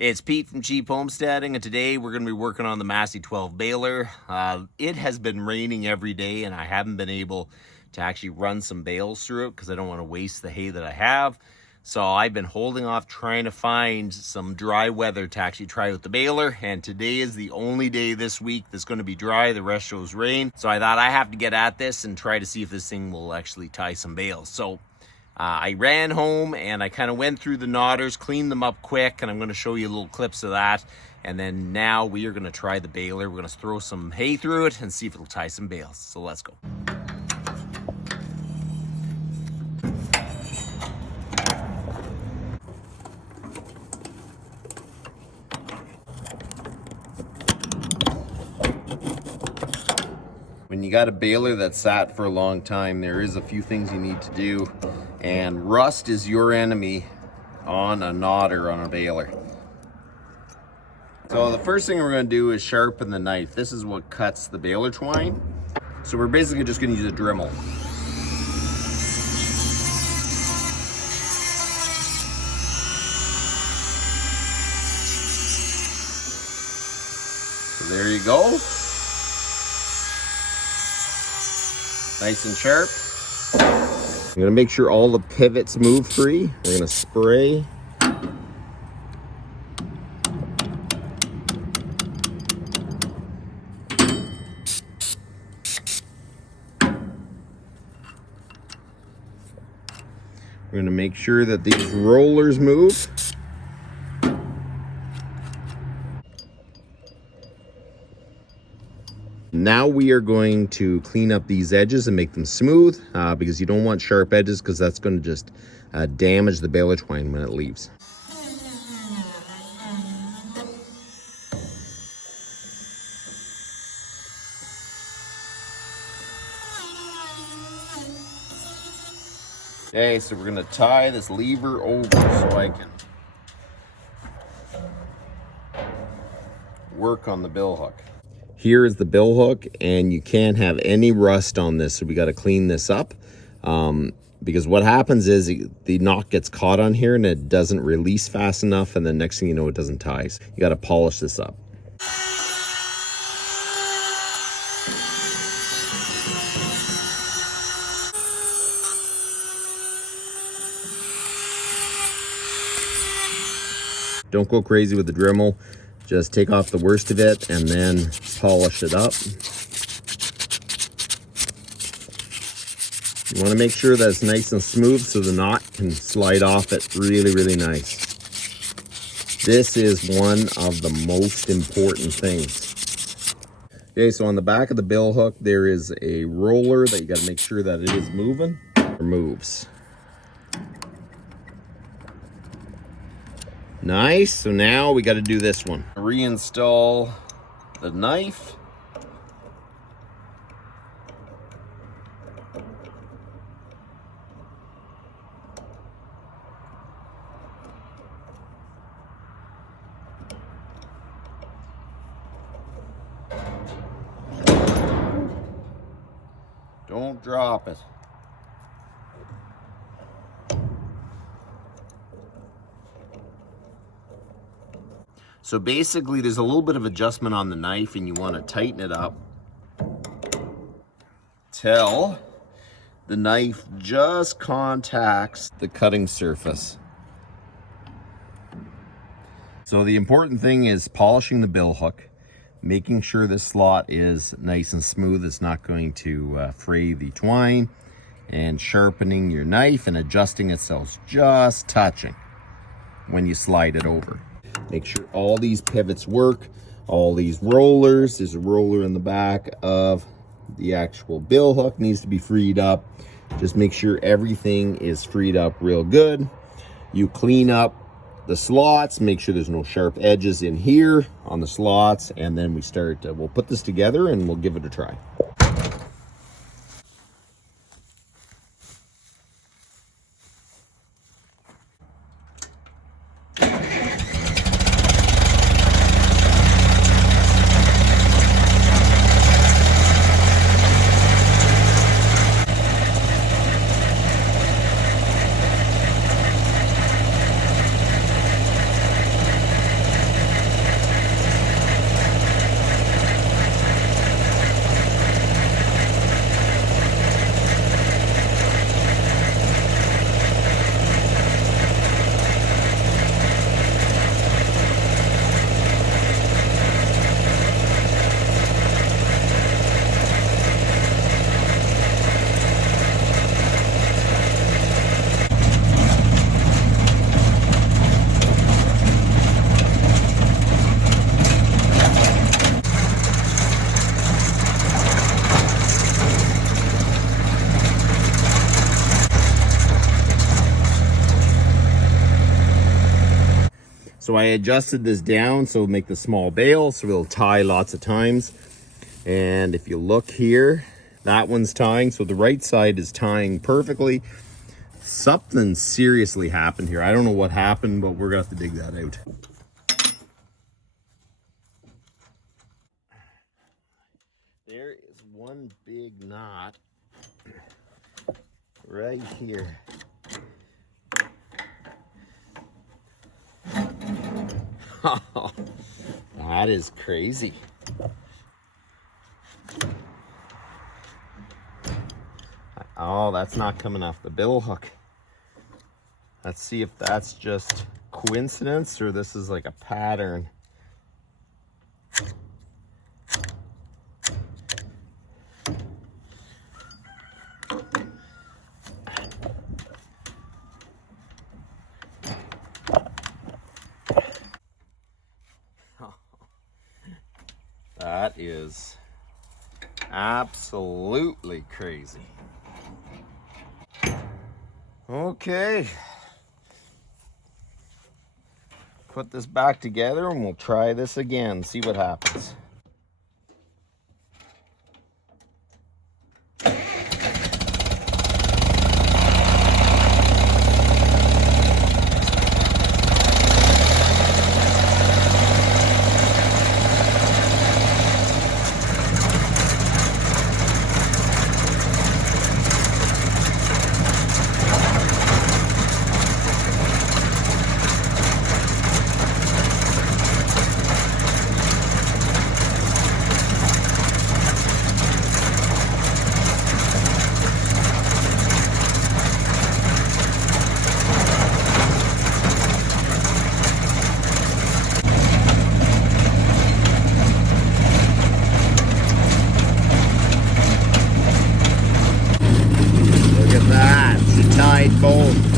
It's Pete from Cheap Homesteading, and today we're going to be working on the Massey 12 baler. It has been raining every day, and I haven't been able to actually run some bales through it because I don't want to waste the hay that I have. So I've been holding off trying to find some dry weather to actually try out the baler, and today is the only day this week that's going to be dry. The rest shows rain. So I thought I have to get at this and try to see if this thing will actually tie some bales. So I ran home and I kind of went through the knotters, cleaned them up quick, and I'm going to show you little clips of that. And then now we are going to try the baler. We're going to throw some hay through it and see if it'll tie some bales. So let's go. When you got a baler that's sat for a long time, there is a few things you need to do, and rust is your enemy on a knotter on a baler. So the first thing we're going to do is sharpen the knife. This is what cuts the baler twine. So we're basically just going to use a Dremel. So there you go. Nice and sharp. I'm gonna make sure all the pivots move free. We're gonna spray. We're gonna make sure that these rollers move. Now we are going to clean up these edges and make them smooth because you don't want sharp edges, because that's going to just damage the baler twine when it leaves. Okay, so we're going to tie this lever over so I can work on the bill hook. Here is the bill hook, and you can't have any rust on this, so we got to clean this up because what happens is the knot gets caught on here and it doesn't release fast enough, and then next thing you know, it doesn't tie. So you got to polish this up. Don't go crazy with the Dremel. Just take off the worst of it and then polish it up. You want to make sure that it's nice and smooth so the knot can slide off it really, really nice. This is one of the most important things. Okay, so on the back of the bill hook, there is a roller that you got to make sure that it is moving or moves. Nice, so now we got to do this one. Reinstall the knife. Don't drop it. So basically there's a little bit of adjustment on the knife, and you want to tighten it up till the knife just contacts the cutting surface. So the important thing is polishing the bill hook, making sure the slot is nice and smooth, it's not going to fray the twine, and sharpening your knife and adjusting it so it's just touching when you slide it over. Make sure all these pivots work, all these rollers. There's a roller in the back of the actual bill hook, needs to be freed up. Just make sure everything is freed up real good. You clean up the slots, make sure there's no sharp edges in here on the slots, and then we start, we'll put this together and we'll give it a try. So I adjusted this down so it'll make the small bale, so it'll tie lots of times. And if you look here, that one's tying, so the right side is tying perfectly. Something seriously happened here. I don't know what happened, but we're gonna have to dig that out. There is one big knot right here. Oh, that is crazy. Oh, that's not coming off the bill hook. Let's see if that's just coincidence or this is like a pattern. That is absolutely crazy. Okay. Put this back together and we'll try this again, see what happens. Both.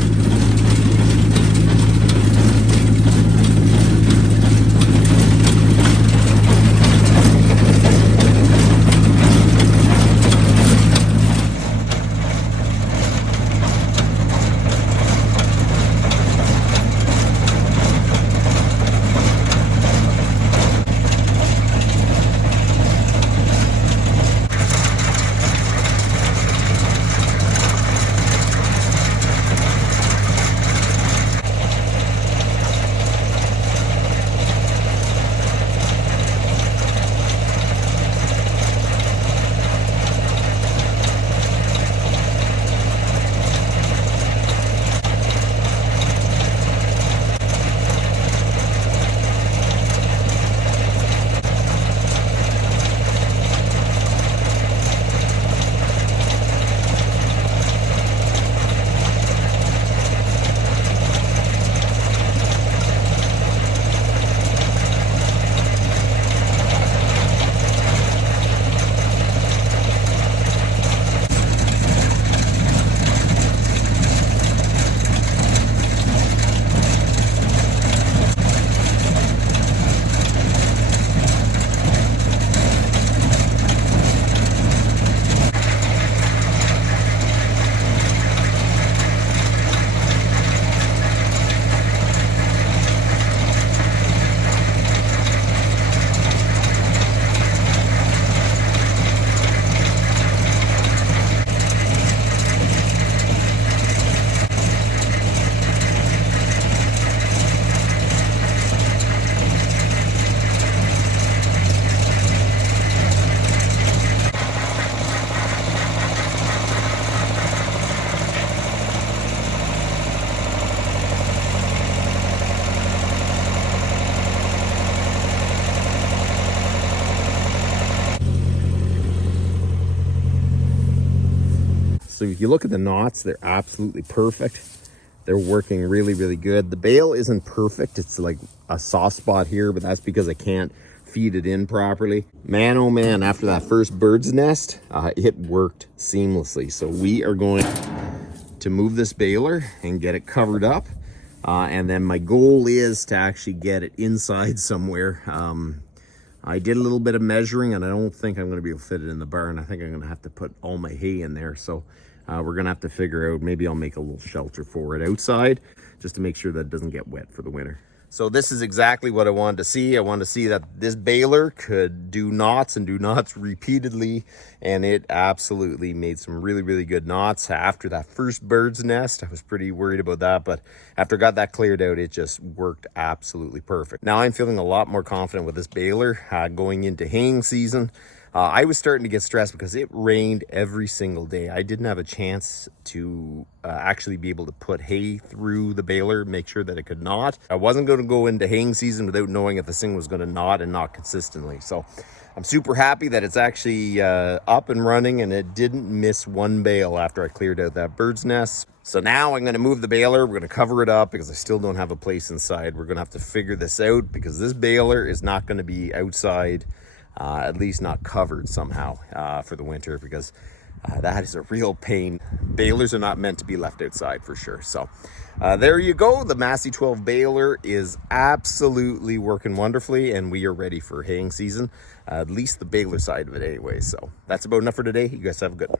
So if you look at the knots, they're absolutely perfect. They're working really, really good. The bale isn't perfect. It's like a soft spot here, but that's because I can't feed it in properly. Man, oh man, after that first bird's nest, it worked seamlessly. So we are going to move this baler and get it covered up. And then my goal is to actually get it inside somewhere. I did a little bit of measuring and I don't think I'm gonna be able to fit it in the barn. I think I'm gonna have to put all my hay in there. So we're gonna have to figure out, maybe I'll make a little shelter for it outside just to make sure that it doesn't get wet for the winter. So this is exactly what I wanted to see. I wanted to see that this baler could do knots and do knots repeatedly, and it absolutely made some really, really good knots. After that first bird's nest, I was pretty worried about that, but after I got that cleared out, it just worked absolutely perfect. Now I'm feeling a lot more confident with this baler going into haying season. I was starting to get stressed because it rained every single day. I didn't have a chance to actually be able to put hay through the baler, make sure that it could knot. I wasn't going to go into haying season without knowing if this thing was going to knot and knot consistently. So I'm super happy that it's actually up and running, and it didn't miss one bale after I cleared out that bird's nest. So now I'm going to move the baler. We're going to cover it up because I still don't have a place inside. We're going to have to figure this out because this baler is not going to be outside, at least not covered somehow for the winter, because that is a real pain. Balers are not meant to be left outside for sure. So there you go. The Massey 12 baler is absolutely working wonderfully, and we are ready for haying season, at least the baler side of it anyway. So that's about enough for today. You guys have a good one.